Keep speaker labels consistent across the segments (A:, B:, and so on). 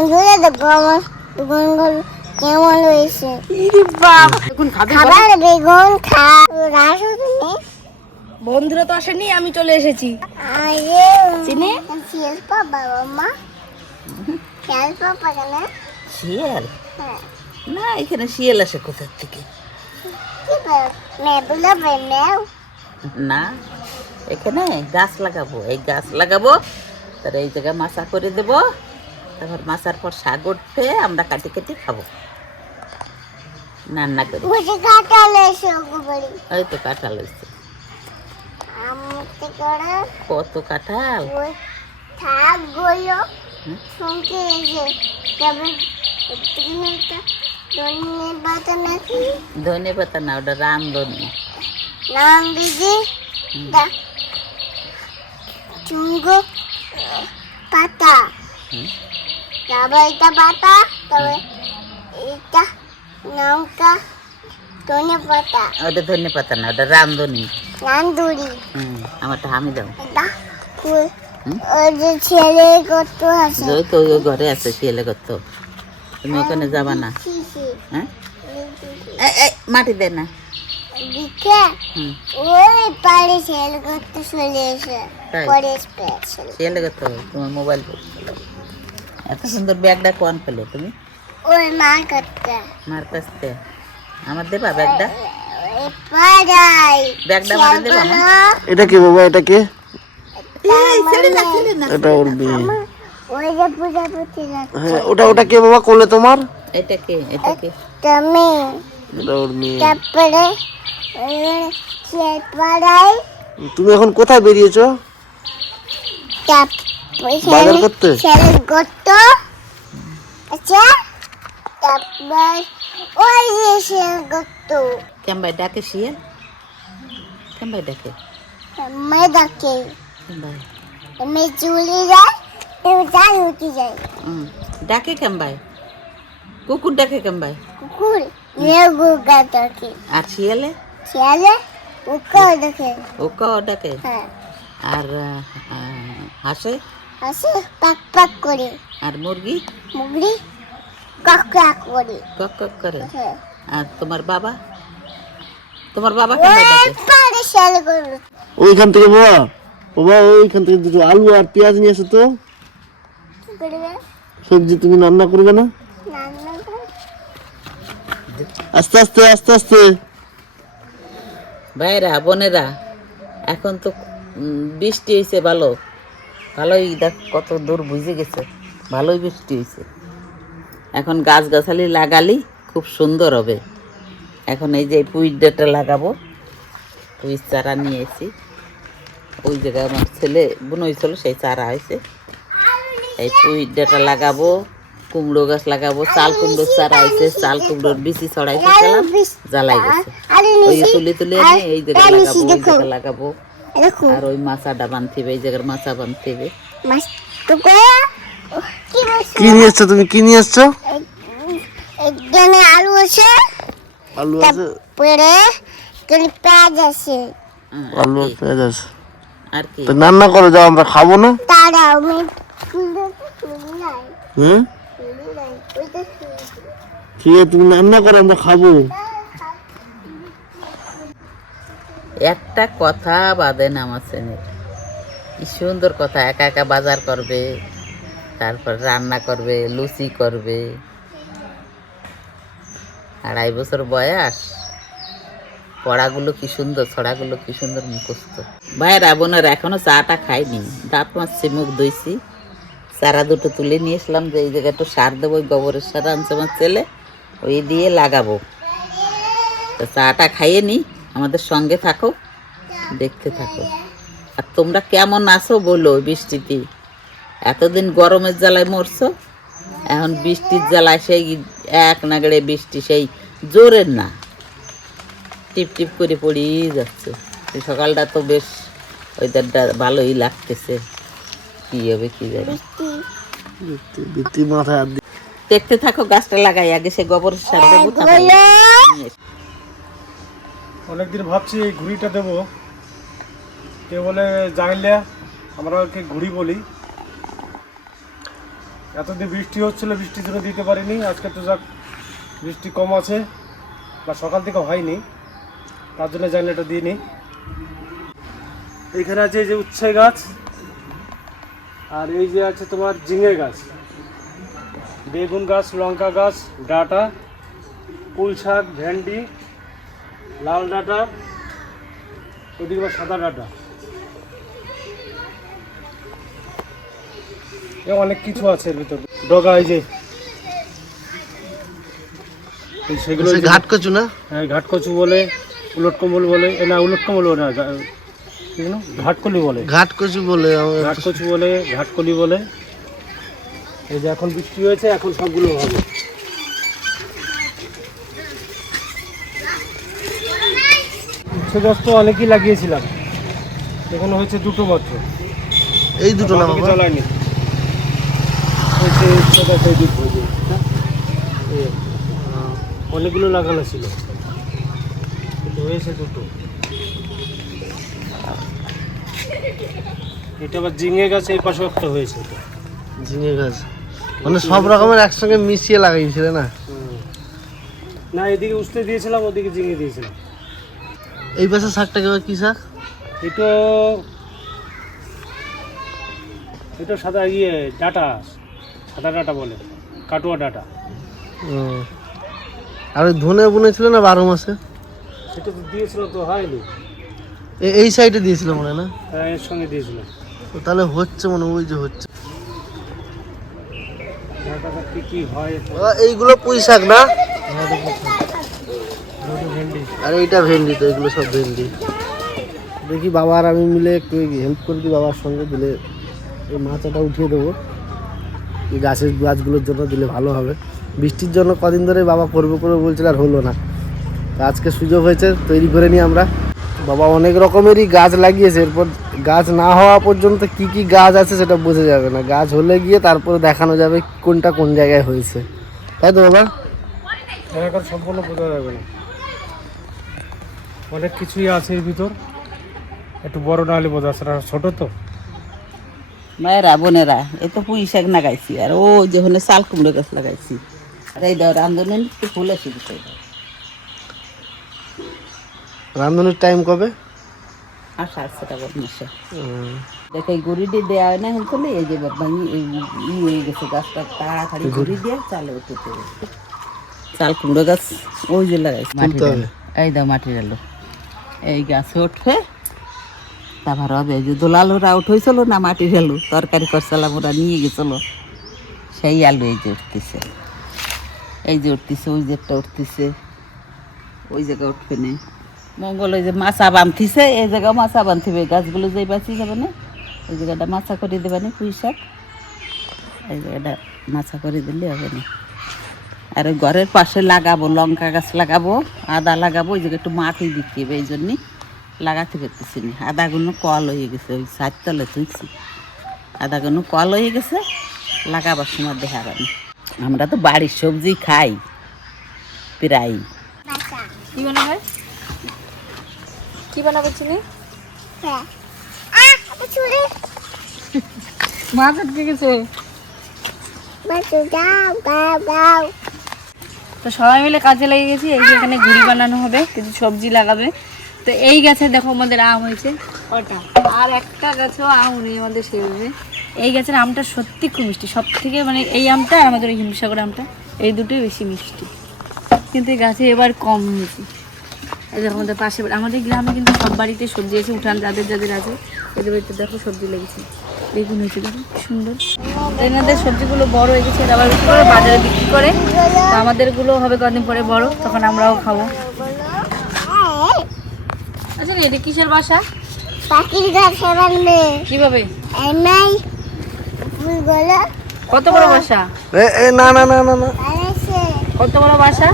A: বন্ধুরা দেখো আমার বেগুনগুলো কেমন হয়েছে। খাবার বেগুন খা রাস
B: বন্ধুরা তো আসেনি আমি চলে এসেছি। চিনি?
A: শিয়াল পাবা মা শিয়াল কেন?
C: শিয়াল?
A: হ্যাঁ।
C: না এখানে শিয়াল আসে কোথার থেকে? না এখানে গাছ লাগাবো। এই গাছ লাগাবো তার এই জায়গায় মাছা করে দেব। তারপর মাছার পর শাক উঠবে আমরা কাটি কেটে খাব। রান্না করি। ওই তো কাঁঠাল হয়েছে কত কাঁঠাল?
A: থাকগুলো? শুনতে এসে ধনে পাতা নাকি?
C: ধনে পাতা না ওটা রামধনি
A: নাম দিদি দা চুঙ্গো পাতা। তারপর এটা পাতা তবে এটা লঙ্কা ধনে পাতা।
C: ওটা ধনে পাতা না ওটা রামধনি।
A: নান্দুরি
C: হুম আমারটা আমি দাও
A: যে ছেলে আছে
C: ওই তো ওই ঘরে আছে শিয়ালে কত তুমি ওখানে যাবা না। হ্যাঁ? মাটি দে না।
A: দিকে ওই ছেলে চলে এসে। পরে স্পেশাল
C: কত তোমার মোবাইল এত সুন্দর ব্যাগটা কোন পেলে তুমি?
A: ওই মার করতে
C: মার কাছ। থেকে আমার দেবা ব্যাগটা ব্যাগটা মারা দেবা
D: এটা কি বাবা এটা কি?
C: এই, ছেড়ে না ছেড়ে না।
D: এটা ওর বিয়ে
A: ওই যে পূজা করতে যাচ্ছে।
D: হ্যাঁ ওটা ওটা কে বাবা কোলে তোমার?
C: এটা কে এটা কে?
A: তুমি
D: এটা ওর মেয়ে
A: তারপরে ওই সে পাড়াই
D: তুমি এখন কোথায় বেরিয়েছো? বাজার করতে?
A: ছেলে গত আচ্ছা তারপর ওই যে ছেলে গত
C: কেমবাই ডাকে শিয়াল? কেমবাই ডাকে?
A: মেয়েদাকে
C: কেমবাই
A: মেয়ে চুলি যায় তুমি চাল উঠে যায়।
C: হুম ডাকে কেমবাই কুকুর ডাকে কেমবাই
A: কুকুর লেবু গাছকে
C: আর শিয়ালে?
A: ছেলে উকা দেখে
C: ওকে ডাকে?
A: হ্যাঁ।
C: আর আহ, হাসে
A: পাক পাক করে।
C: আর মুরগি?
A: মুগরি কাক কাক করে।
C: কক কক করে?
A: হ্যাঁ।
C: আর তোমার বাবা? তোমার বাবা
D: ওইখান থেকে বাবা বাবা ওইখান থেকে দুটো আলু আর পেঁয়াজ নিয়ে এসো তো। সবজি তুমি রান্না করবে না? আস্তে আস্তে আস্তে আস্তে।
C: ভাইরা বোনেরা এখন তো বৃষ্টি হয়েছে ভালো। ভালোই দেখ কত দূর বুঝে গেছে। ভালোই বৃষ্টি হয়েছে। এখন গাছ গাছালি লাগালি খুব সুন্দর হবে। এখন এই যে পুঁই ডাটা লাগাবো। পুঁই চারা নিয়ে এসি ওই জায়গায় আমার ছেলে বুনইছিল সেই চারা হয়েছে। এই পুঁই ডাটা লাগাবো, কুমড়ো গাছ লাগাবো, চাল কুমড়োর চারা হয়েছে, চাল কুমড়োর বিচি ছড়াইছে জ্বালাই গেছে। ওই তুলে তুলে এই জায়গায় লাগাবো, ওই জায়গায় লাগাবো।
A: দেখো
C: আর ওই মাছাটা বানতিবে এই জায়গার মাছা বানতিবে।
A: মাছ তো কি? বলছো?
D: নিয়ে এসছো তুমি? কি নিয়ে এসছো?
A: এখানে আলু আছে
D: আলু আছে।
A: এখানে পেঁয়াজ আছে।
C: হ্যাঁ,
D: আলু পেঁয়াজ আছে।
C: আর কি?
D: তো রান্না করো যাও আমরা খাব না?
A: তারা আমি
D: হ্যাঁ আছে তুমি রান্না করো আমরা খাব।
C: একটা কথা বাদে না আমার শ্রেণির কি সুন্দর কথা, একা একা বাজার করবে, তারপর রান্না করবে, লুচি করবে। আড়াই বছর বয়স। পড়াগুলো কি সুন্দর, ছড়াগুলো কি সুন্দর মুখস্থ। ভাইয়েরা, বোনেরা, এখনও চাটা খাইনি। দাঁত মাছছি মুখ ধুইছি। চারা দুটো তুলে নিয়ে এসলাম যে, এই জায়গায় একটু সার দেবো, ওই গোবরের সার আনছে আমার ছেলে, ওই দিয়ে লাগাবো। চাটা খাইয়ে নি। আমাদের সঙ্গে থাকো দেখতে থাকো। আর তোমরা কেমন আছো বলো বৃষ্টিতে? এতদিন গরমের জ্বালায় মরছো এখন বৃষ্টির জ্বালায় সেই এক নাগড়ে বৃষ্টি সেই জোরের না। টিপ টিপ করে পড়েই যাচ্ছে। সকালটা তো বেশ ওয়েদারটা ভালোই লাগতেছে। কি হবে কি
D: মাথায়
C: দেখতে থাকো গাছটা লাগাই আগে সে গোবর সার দেবো এসো।
E: অনেকদিন ভাবছি এই ঘুড়িটা দেবো। কে বলে জানলে আমরা ওকে ঘুড়ি বলি। এতদিন বৃষ্টি হচ্ছিল বৃষ্টির জন্য দিতে পারিনি। আজকে তো যাক বৃষ্টি কম আছে বা সকাল থেকে হয়নি, তার জন্য জানলাটা দিইনি। এখানে আছে এই যে উচ্ছে গাছ আর এই যে আছে তোমার ঝিঙে গাছ। বেগুন গাছ, লঙ্কা গাছ, ডাটা পুঁই শাক ভেন্ডি লাল ডাটা ওদিকে সাদা ডাটা। এ অনেক কিছু আছে এর ভিতর। ডগা এই যে। সেগুলো
D: ঘাট কচু না?
E: হ্যাঁ ঘাটকচু বলে উলট কম্বল বলে এ না উলট কম্বল বলে না ঘাটকলি বলে।
D: ঘাট কচু বলে
E: ঘাটকচু বলে ঘাটকলি বলে। এই যে এখন বৃষ্টি হয়েছে এখন সবগুলো হবে। উচ্ছে গাছ তো অনেকই লাগিয়েছিলাম। এখানে হয়েছে দুটো মাত্র
D: এই দুটো না
E: বাকি হয়েছে এই দুটো হ্যাঁ? অনেকগুলো লাগানো ছিল। কিন্তু হয়েছে দুটো। এটা আবার ঝিঙে গাছ এই পাশে একটা হয়েছে। এটা।
D: ঝিঙে গাছ। মানে সব রকমের একসঙ্গে মিশিয়ে লাগাইছিলে না?
E: না এদিকে উঠতে দিয়েছিলাম ওদিকে ঝিঙে দিয়েছিলাম।
D: এই পাশে শাকটা কেবল কি শাক?
E: এটা এটা সাদা ইয়ে ডাটা সাদা ডাটা বলে কাটুয়া ডাটা।
D: আর ওই ধনে বুনেছিল না বারো মাসে?
E: সেটা তো দিয়েছিল তো হয়নি।
D: এই সাইডে দিয়েছিল মনে না?
E: হ্যাঁ, এর সঙ্গে দিয়েছিলাম
D: তো তাহলে হচ্ছে মনে ওই যে হচ্ছে।
E: হয়?
D: এইগুলো পুঁই শাক না? আর এইটা ভেন্ডি তো এগুলো সব ভেন্ডি। দেখি বাবা আর আমি মিলে একটু হেল্প করে দিই বাবার সঙ্গে দিলে এই মাচাটা উঠিয়ে দেবো। এই গাছের গাছগুলোর জন্য দিলে ভালো হবে। বৃষ্টির জন্য কদিন ধরে বাবা করব করব বলছিল আর হলো না। তো আজকে সুযোগ হয়েছে তৈরি করে নিই আমরা। বাবা অনেক রকমেরই গাছ লাগিয়েছে এরপর গাছ না হওয়া পর্যন্ত কি কি গাছ আছে সেটা বোঝা যাবে না। গাছ হলে গিয়ে তারপরে দেখানো যাবে কোনটা কোন জায়গায় হয়েছে। তাই তো বাবা?
E: এখন সম্পূর্ণ বোঝা যাবে না। অনেক কিছুই আছে এর ভিতর। একটু বড় না হলে বোঝা ছোট তো।
C: মায়েরা বোনেরা এই তো পুঁই শাক লাগাইছি আর ও যেখানে শাল কুমড়ো গাছ লাগাইছি। আর এই দাও রান্ধনে একটু ফুল আছে বিষয়টা
D: রান্ধনের টাইম কবে?
C: আষাঢ় সেটা বদমাসে দেখে এই গুড়ি দিয়ে দেওয়া হয় না হলে এই যে ভাঙি এই ই হয়ে গেছে গাছটা তাড়াতাড়ি গুড়ি দিয়ে চালে উঠতে চাল কুমড়ো গাছ ওই যে লাগাইছি। এই দাও মাটির আলু। এই গাছে উঠবে তারপর হবে যে দোলালুরা উঠেছিল না মাটির আলু তরকারি করছিলাম ওরা নিয়ে গেছিল। সেই আলু এই যে উঠতেছে। এই যে উঠতেছে, ওই যে একটা উঠতেছে। ওই জায়গা উঠবে না। মঙ্গল ওই যে মাছা বাঁধতিছে, এই জায়গা মাছা বাঁধবে গাছগুলো যে বাঁচি যাবে না, ওই জায়গাটা মাছা করে দেবে না পুঁই শাক। এই জায়গাটা মাছা করে দিলে হবে না। আর ওই ঘরের পাশে লাগাবো লঙ্কা গাছ লাগাবো আদা লাগাবো ওই জায়গায় একটু মাটি দিতে হবে এই জন্যে লাগাতে পারতেছি না আদাগুলো কল হয়ে গেছে ওই সাত তলে তুলছি আদাগুলো কল হয়ে গেছে লাগাবার সময় দেখা যাবে আমরা তো বাড়ির সবজি খাই প্রায়
B: কি বানাবে কি বানাবে চিনি
A: হ্যাঁ
B: মাছ আটকে গেছে
A: বাচ্চা যাও গাও গাও
B: তো সবাই মিলে কাজে লেগে গেছি, এই যে এখানে ঘুড়ি বানানো হবে, কিছু সবজি লাগাবে। তো এই গাছে দেখো আমাদের আম হয়েছে, কটা? আর একটা গাছেও আম নেই আমাদের সেভাবে এই গাছের আমটা সত্যি খুব মিষ্টি সব থেকে মানে এই আমটা আর আমাদের হিমসাগর আমটা, এই দুটোই বেশি মিষ্টি। কিন্তু এই গাছে এবার কম হয়েছে। এই দেখো আমাদের পাশে আমাদের গ্রামে কিন্তু সব বাড়িতে সবজি আছে উঠান যাদের যাদের আছে। এদের বাড়িতে দেখো সবজি লেগেছে। বেগুন হয়েছে দেখো সুন্দর। এনাদের সবজিগুলো বড় হয়ে গেছে আবার বিক্রি করে বাজারে বিক্রি করে। তো আমাদেরগুলো হবে কদিন পরে বড় তখন আমরাও খাব। আচ্ছা এটা কিসের বাসা?
A: পাখির
B: কীভাবে? কত বড় বাসা?
D: না না না না
B: কত বড় বাসা?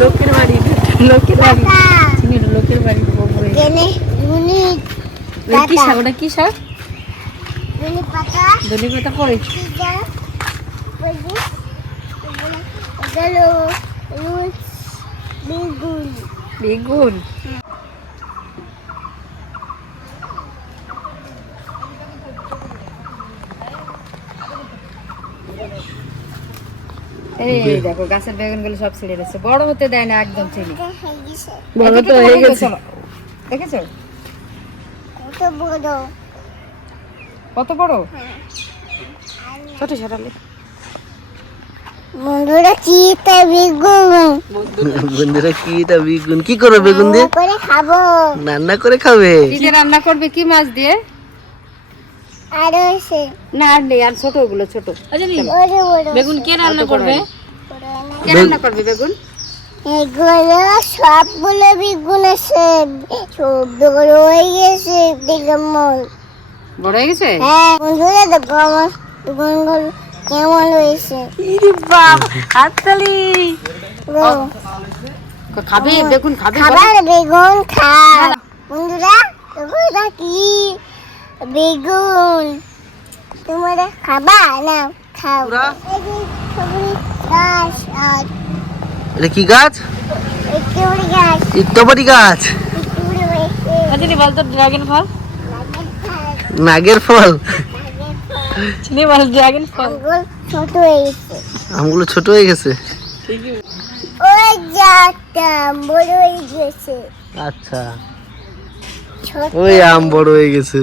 B: লোকের লোকের বাড়ি। চিনি লোকের বাড়ি বগুড়ে।
A: কেনে? মুনি
B: কি শাক? ওটা কি শাক?
A: পাতা।
B: ধনে পাতা
A: বেগুন।
B: বেগুন? এই দেখো গাছের বেগুনগুলো সব ছিঁড়ে গেছে। বড় হতে দেয় না একদম চিনি বড় তো হয়ে গেছে। দেখেছ?
A: কত বড়।
B: কত বড়? ছোট সরালে
A: বন্ধুরা কি তা বেগুন?
D: বন্ধুরা কি এটা বেগুন? কি করবে বেগুন দিয়ে?
A: রান্না করে খাব।
D: রান্না করে খাবে?
B: কি দিয়ে রান্না করবে? কি মাছ দিয়ে?
A: আর হয়েছে
B: না আর নেই আর ছোট ওগুলো ছোট।
A: বড়
B: বেগুন কে রান্না করবে?
A: বড় না।
B: রান্না করবে বেগুন?
A: এগুলো সবগুলো বেগুন আছে। সব হয়ে গেছে বেগুন
B: বড় হয়ে গেছে?
A: হ্যাঁ বন্ধুরা দেখো আমার বেগুনগুলো কেমন হয়েছে।
B: বাপ হাততালি। খাবে বেগুন খাবে
A: খাবার বেগুন খা বন্ধুরা তোমরা কি? বেগুন। তোমরা খাবা না? খাও।
D: এটা কি গাছ?
A: একটুখানি গাছ।
D: গাছ।
A: হয়েছে।
B: চিনি বলতো ড্রাগন ফল?
D: নাগের ফল।
B: চিনি বল ড্রাগন ফল
A: ছোট হয়েছে
D: আমগুলো ছোট হয়ে গেছে?
A: ওই যাটা বড় হয়ে গেছে।
D: আচ্ছা।
A: ছোট।
D: ওই আম বড় হয়ে গেছে।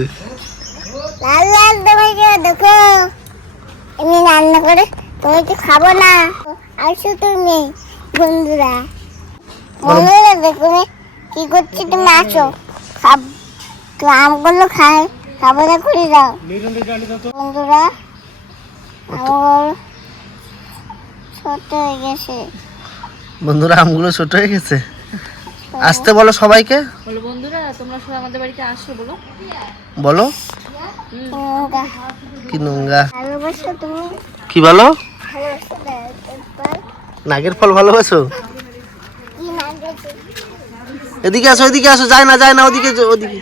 A: লাল লাল দেখো। আমি রান্না করে। তুমি তো খাব না। আসো তুমি বন্ধুরা। বন্ধুরা দেখো নে, কি করছি তুমি আসো। খাব তো আমগুলো খাই খাব না করে দাও। বন্ধুরা আমার ছোট হয়ে গেছে।
D: বন্ধুরা আমগুলো ছোট হয়ে গেছে। আসতে বলো সবাইকে।
B: বলো বন্ধুরা তোমরা সবাই আমাদের বাড়িতে আসো বলো।
D: বলো। কি নোংরা।
A: তুমি।
D: কি বলো? নাগের ফল ভালোবাসো? এদিকে আসো এদিকে আসো যায় না যায় না ওদিকে ওদিকে।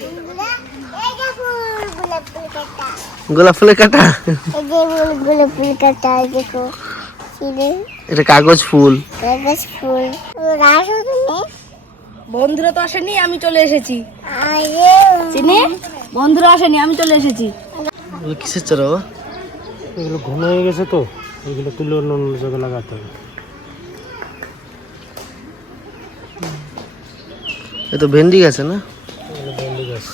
A: গোলাপ
D: ফুলের কাটা?
A: ফুল গোলাপ ফুল কাটা দেখো
D: এটা কাগজ ফুল।
A: কাগজ ফুল
B: বন্ধুরা তো আসেনি আমি চলে এসেছি। চিনি? বন্ধুরা আসেনি আমি চলে এসেছি।
D: কিসের চারা বাবা?
E: এগুলো ঘন হয়ে গেছে তো। এগুলো তুলে অন্য অন্য জায়গায় লাগাতে হবে।
D: এ তো ভেন্ডি গেছে না
E: এগুলো ভেন্ডি গাছ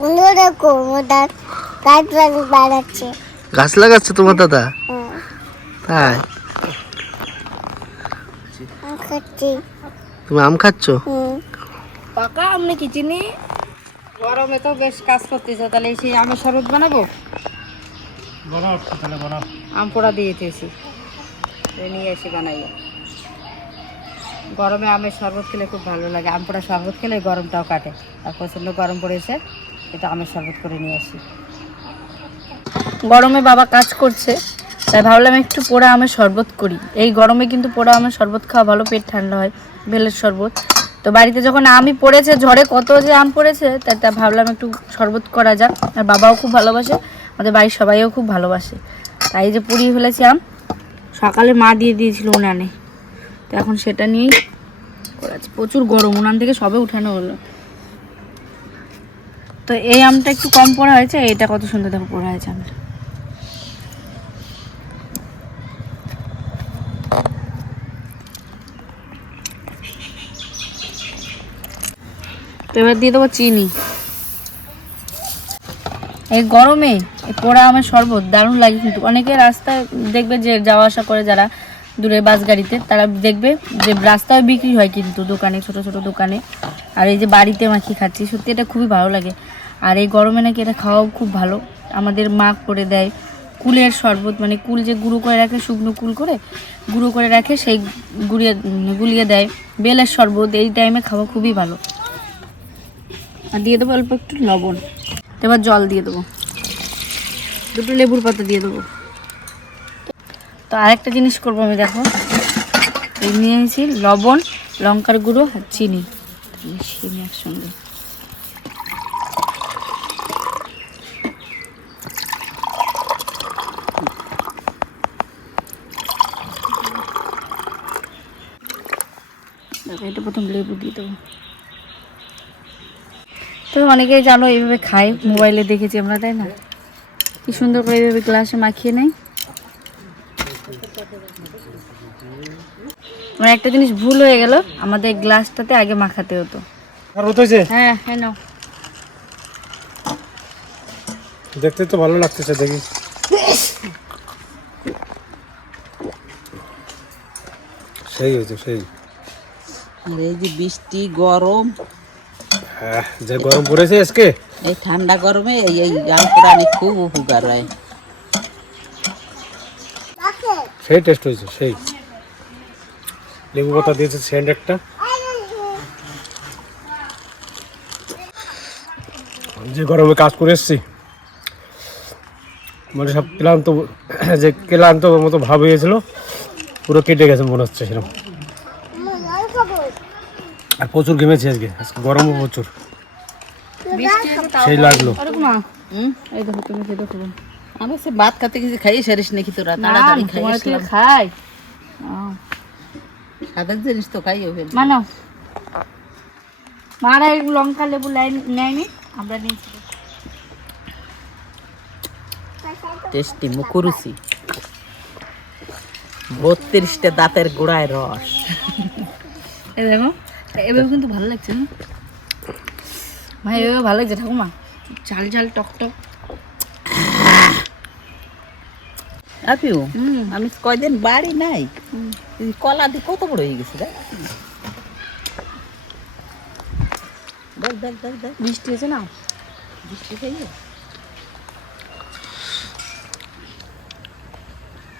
A: বন্ধু দেখো ওটা
D: গাছ লাগাচ্ছে তোমার দাদা? তাই? তুমি আম খাচ্ছ?
B: পাকা আমনে কি চিনি? গরমে তো বেশ কাজ করতেছে তাহলে সেই আমের শরবত বানাবো?
E: বানাও তাহলে বানাও।
B: আম পোড়া দিয়ে দিয়েছি। নিয়ে এসে বানাই। গরমে আমের শরবত খেলে খুব ভালো লাগে। আম পোড়া শরবত খেলে গরমটাও কাটে। আর প্রচণ্ড গরম পড়েছে এটা আমের শরবত করে নিয়ে আসি। গরমে বাবা কাজ করছে, তাই ভাবলাম একটু পোড়া আমের শরবত করি। এই গরমে কিন্তু পোড়া আমের শরবত খাওয়া ভালো, পেট ঠান্ডা হয় বেলের শরবত। তো বাড়িতে যখন আমই পড়েছে, ঝড়ে কত যে আম পড়েছে তাই তা ভাবলাম একটু শরবত করা যাক। আর বাবাও খুব ভালোবাসে, আমাদের বাড়ির সবাইও খুব ভালোবাসে। তাই যে পুড়িয়ে ফেলেছি আম, সকালে মা দিয়ে দিয়েছিল উনানে। তো এখন সেটা নিয়েই করেছি প্রচুর গরম, উনান থেকে সবে উঠানো হলো। তো এই আমটা একটু কম পড়া হয়েছে এটা কত সুন্দর দেখো পড়া হয়েছে আমটা। তো এবার দিয়ে দেবো চিনি। এই গরমে পোড়া আমের শরবত দারুণ লাগে কিন্তু। অনেকে রাস্তায় দেখবে যে যাওয়া আসা করে যারা দূরে বাস গাড়িতে তারা দেখবে যে রাস্তায় বিক্রি হয় কিন্তু দোকানে, ছোট ছোট দোকানে। আর এই যে বাড়িতে মাখি খাচ্ছি, সত্যি এটা খুবই ভালো লাগে। আর এই গরমে নাকি এটা খাওয়াও খুব ভালো। আমাদের মা করে দেয় কুলের শরবত মানে কুল যে গুঁড়ো করে রাখে, শুকনো কুল করে, গুঁড়ো করে রাখে, সেই গুড়িয়ে, গুলিয়ে দেয়। বেলের শরবত, এই টাইমে খাওয়া খুবই ভালো। আর দিয়ে দেবো অল্প একটু লবণ। এবার জল দিয়ে দেবো। দুটো লেবুর পাতা দিয়ে দেবো। তো আরেকটা জিনিস করব আমি, দেখো। এই নিয়েছি লবণ, লঙ্কার গুঁড়ো আর চিনি।
C: মিশিয়ে একসঙ্গে।
B: এটা প্রথম লেবু দিয়ে দেবো। তো অনেকেই জানো এইভাবে খাই। মোবাইলে দেখেছি আমরা তাই না? কি সুন্দর করে এইভাবে গ্লাসে মাখিয়ে নেই। আমার একটা জিনিস ভুল হয়ে গেল আমাদের গ্লাসটাতে আগে মাখাতে হতো।
E: আর হতে হয়েছে?
B: হ্যাঁ হ্যাঁ নাও।
E: দেখতে তো ভালো লাগতেছে দেখি। সেই হয়েছে সেই।
C: আর এই যে বৃষ্টি গরম
E: যে গরম পড়েছে আজকে?
C: এই ঠান্ডা গরমে এই এই আম খুব উপকার হয়
E: সেই টেস্ট হয়েছে সেই। লেবু পাতা দিয়েছে সেন্ট একটা। যে গরমে কাজ করে এসছি। মানে সব ক্লান্ত যে ক্লান্ত মতো ভাব হয়েছিল পুরো কেটে গেছে মনে হচ্ছে সেরকম। আর প্রচুর ঘেমেছি আজকে। আজকে গরমও প্রচুর। সেই লাগল।
B: এই দেখো তুমি খেতে খাব
C: আমি সে ভাত খাতে কিছু খাই সারিস নাকি তোরা? তাড়াতাড়ি খাই।
B: খাই
C: সাদা জিনিস তো খাই হবে
B: মানো মারা এই লঙ্কা লেবু লাইন নেয়নি? আমরা নিয়েছি।
C: টেস্টি মুখরুচি। বত্রিশটা দাঁতের গোড়ায় রস।
B: দেখো। এভাবে কিন্তু ভালো লাগছে না? ভাই এভাবে ভালো লাগছে ঠাকুমা? ঝাল ঝাল টক টক। হুম।
C: আমি কয়দিন বাড়ি নাই। কলা দিয়ে কত বড় হয়ে গেছে দেখ। দেখ দেখ দেখ দেখ।
B: বৃষ্টি হয়েছে না?
C: বৃষ্টি খাইয়ে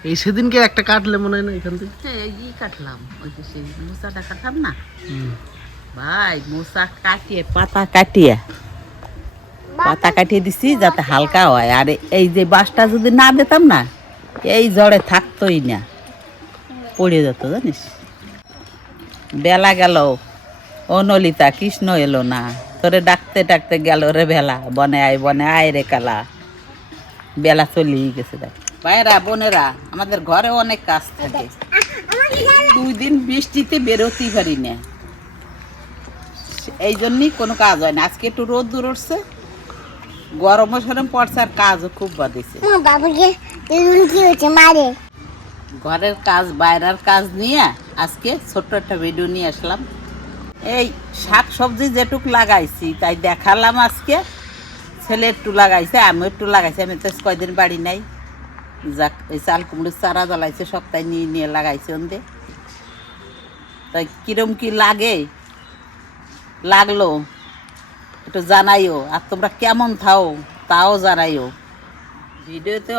D: এই সেদিনকে একটা কাটলে মনে হয় না এখান থেকে?
C: হ্যাঁ এই ই কাটলাম। ওই যে সেই মোচাটা কাটলাম না? ভাই মোচা কাটিয়ে পাতা কাটিয়ে। পাতা কাটিয়ে দিছি যাতে হালকা হয়। আর এই যে বাসটা যদি না দিতাম না এই জড়ে থাকতোই না। পড়ে যেত জানিস? বেলা গেল। অনলিতা কৃষ্ণ এলো না। তোরে ডাকতে ডাকতে গেল রে বেলা। বনে আয় বনে আয় রে কালা। বেলা চলেই গেছে দেখ। ভাইরা বোনেরা আমাদের ঘরে অনেক কাজ থাকে। দুই দিন বৃষ্টিতে বেরোতেই পারি না। এই জন্যই কোনো কাজ হয় না। আজকে একটু রোদ দূর উঠছে গরমও সরম পড়ছে আর কাজও খুব
A: মারে।
C: ঘরের কাজ বাইরের কাজ নিয়ে আজকে ছোট্ট একটা ভিডিও নিয়ে আসলাম। এই শাক সবজি যেটুক লাগাইছি তাই দেখালাম আজকে। ছেলে একটু লাগাইছে আমি একটু লাগাইছি আমি তো কয়দিন বাড়ি নাই। যাক, এই চাল কুমড়োর চারা জ্বালাইছে, সপ্তাহে নিয়ে নিয়ে লাগাইছে ওন্দে তাই কিরম কি লাগে? লাগল? একটু জানাইও। আর তোমরা কেমন থাও, তাও জানাইও। ভিডিওতে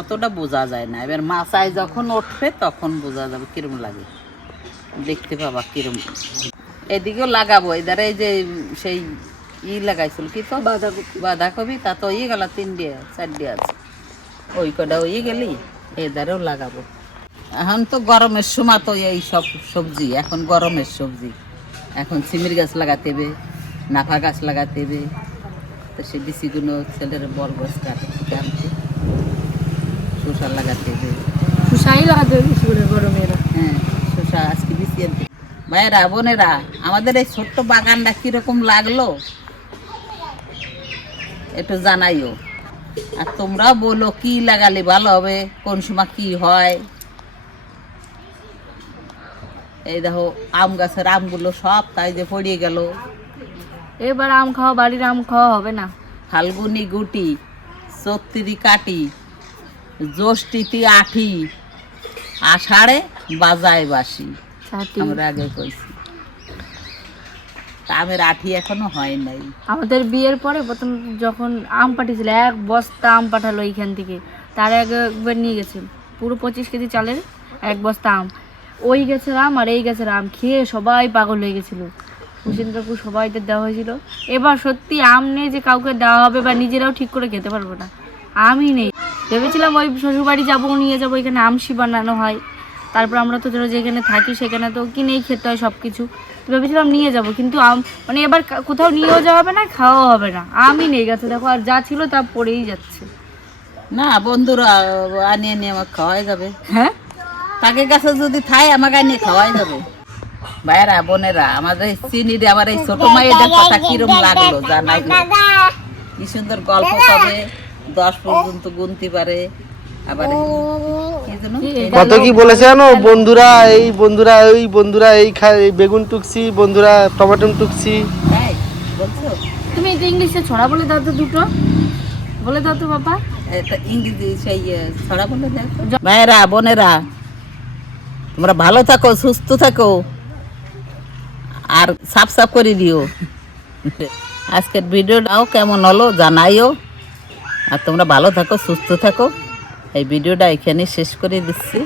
C: অতটা বোঝা যায় না। এবার মাছায় যখন উঠবে তখন বোঝা যাবে কিরম লাগে। দেখতে পাবা কিরম। এদিকেও লাগাবো। এদারে এই যে সেই ই লাগাইছিল কি তো? বাঁধাকপি বাঁধাকপি, তা তো ইয়ে গেল, তিন দিয়ে, চার দিয়ে আছে। ওই কটা ওই গেলি এদারেও লাগাবো। এখন তো গরমের সময় তো এই সব সবজি এখন গরমের সবজি। এখন সিমির গাছ লাগাতে হবে নাফা গাছ লাগাতে হবে। তো সে বিচিগুলো ছেলের বল গাছ কাটতে আনতে শসা লাগাতে হবে।
B: সুসাই লাগাতে হবে গরমের
C: হ্যাঁ শসা আজকে বিচি আনতে। ভাইয়েরা বোনেরা আমাদের এই ছোট্ট বাগানটা কীরকম লাগল? একটু জানাইও। আর তোমরা বলো কি লাগালে ভালো হবে? কোন সময় কি হয়? এই দেখো আম গাছের আমগুলো সব তাই যে পড়িয়ে গেল।
B: এবার আম খাওয়া বাড়ির আম খাওয়া হবে না।
C: ফাল্গুনি গুটি চত্রি কাটি জ্যৈষ্ঠীতি আঠি আষাঢ়ে বাজায় বাসি আমরা আগে কইছি। আমের আঠি এখনও হয় নাই।
B: আমাদের বিয়ের পরে প্রথম যখন আম পাঠিয়েছিল, এক বস্তা আম পাঠালো এইখান থেকে। তার একবার নিয়ে গেছে, পুরো পঁচিশ কেজি চালের এক বস্তা আম। ওই গাছের আম আর এই গাছের আম খেয়ে সবাই পাগল হয়ে গেছিল। হুসেন কাকু সবাইদের দেওয়া হয়েছিল। এবার সত্যি আম নেই যে কাউকে দেওয়া হবে বা নিজেরাও ঠিক করে খেতে পারব না আমই নেই। ভেবেছিলাম ওই শ্বশুরবাড়ি যাব, নিয়ে যাব, এখানে আমসি বানানো হয়। তারপর আমরা তো ধরো যেখানে থাকি সেখানে তো কিনেই খেতে হয় সব কিছু ভেবেছিলাম নিয়ে যাব কিন্তু আম মানে এবার কোথাও নিয়েও যাওয়া হবে না খাওয়াও হবে না। আমি নেই গেছে দেখো আর যা ছিল তা পড়েই যাচ্ছে।
C: না বন্ধুরা আনিয়ে নিয়ে আমাকে খাওয়াই যাবে।
B: হ্যাঁ?
C: তাকে কাছে যদি থাই আমাকে আনিয়ে খাওয়াই যাবে। ভাইয়েরা বোনেরা আমাদের এই চিনি দিয়ে আমার এই ছোট মায়ের কথা কিরম লাগল জানাই। কি সুন্দর গল্প পাবে দশ পর্যন্ত গুনতে পারে। আবার
D: কত কি বলেছে জানো? বন্ধুরা এই বন্ধুরা ওই বন্ধুরা এই খা- এই বেগুন টুকছি বন্ধুরা টমেটো টুকছি।
B: তুমি এটা ইংলিশে ছড়া বলে দাও তো দুটো। বলে দাও তো বাবা।
C: এটা ইংরেজি সেই ইয়ে, ছড়া বলে দেখো ভাইয়েরা বোনেরা তোমরা ভালো থাকো সুস্থ থাকো আর সাফ সাফ করে দিও। আজকের ভিডিওটাও কেমন হলো জানাইও। আর তোমরা ভালো থাকো সুস্থ থাকো। এই ভিডিওটা এখানে শেষ করে দিচ্ছি।